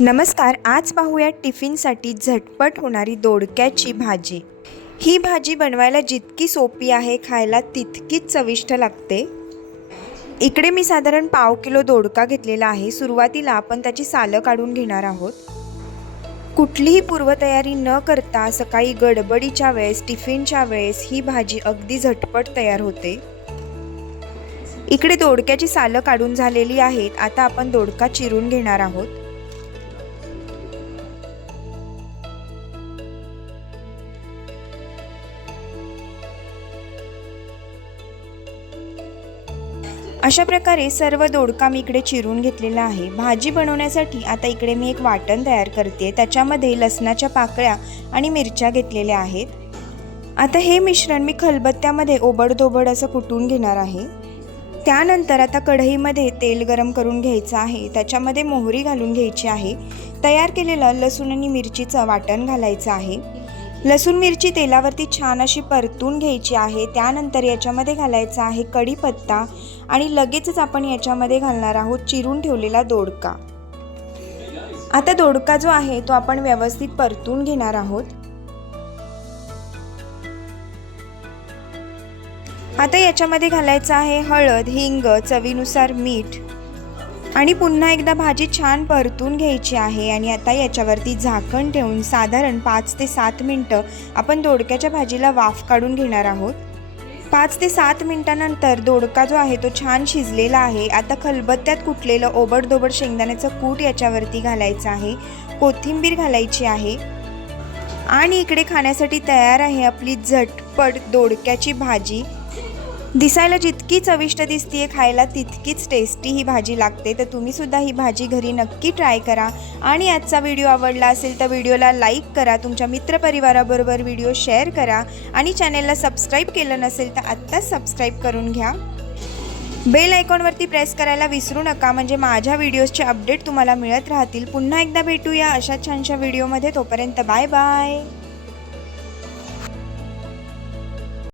नमस्कार आज पाहूया टिफिनसाठी झटपट होणारी दोडक्याची भाजी. ही भाजी बनवायला जितकी सोपी आहे खायला तितकीच चविष्ट लागते. इकडे मी साधारण पाव किलो दोडका घेतलेला आहे. सुरुवातीला आपण त्याची सालं काढून घेणार आहोत. कुठलीही पूर्वतयारी न करता सकाळी गडबडीच्या वेळेस टिफिनच्या वेळेस ही भाजी अगदी झटपट तयार होते. इकडे दोडक्याची सालं काढून झालेली आहेत. आता आपण दोडका चिरून घेणार आहोत. अशा प्रकारे सर्व दोडका मी इकडे चिरून घेतलेला आहे. भाजी बनवण्यासाठी आता इकडे मी एक वाटण तयार करते. त्याच्यामध्ये लसणाच्या पाकळ्या आणि मिरच्या घेतलेल्या आहेत. आता हे मिश्रण मी खलबत्त्यामध्ये ओबडधोबड असं कुटून घेणार आहे. त्यानंतर आता कढईमध्ये तेल गरम करून घ्यायचं आहे. त्याच्यामध्ये मोहरी घालून घ्यायची आहे. तयार केलेलं लसूण आणि मिरचीचं वाटण घालायचं आहे. लसूण मिरची तेलावरती छान अशी परतून घ्यायची आहे. त्यानंतर याच्यामध्ये घालायचा आहे कढीपत्ता आणि लगेचच आपण याच्यामध्ये घालणार आहोत चिरून ठेवलेला दोडका. आता दोडका जो आहे तो आपण व्यवस्थित परतून घेणार आहोत. आता याच्यामध्ये घालायचं आहे हळद हिंग चवीनुसार मीठ आणि पुन्हा एकदा भाजी छान परतून घ्यायची आहे आणि आता याच्यावरती झाकण ठेवून साधारण पाच ते सात मिनटं आपण दोडक्याच्या भाजीला वाफ काढून घेणार आहोत. पाच ते सात मिनटानंतर दोडका जो आहे तो छान शिजलेला आहे. आता खलबत्त्यात कुटलेलं ओबडधोबड शेंगदाण्याचं कूट याच्यावरती घालायचं आहे. कोथिंबीर घालायची आहे. आणि इकडे खाण्यासाठी तयार आहे आपली झटपट दोडक्याची भाजी. दिसायला जितकी चविष्ट दिसतीये खायला तितकीच टेस्टी ही भाजी लागते. तर तुम्हीसुद्धा ही भाजी घरी नक्की ट्राय करा. आणि आजचा व्हिडिओ आवडला असेल तर व्हिडिओला लाईक करा. तुमच्या मित्रपरिवाराबरोबर व्हिडिओ शेअर करा. आणि चॅनेलला सबस्क्राईब केलं नसेल तर आत्ताच सबस्क्राईब करून घ्या. बेल आयकॉनवरती प्रेस करायला विसरू नका. म्हणजे माझ्या व्हिडिओजचे अपडेट तुम्हाला मिळत राहतील. पुन्हा एकदा भेटूया अशा छानशा व्हिडिओमध्ये तोपर्यंत बाय बाय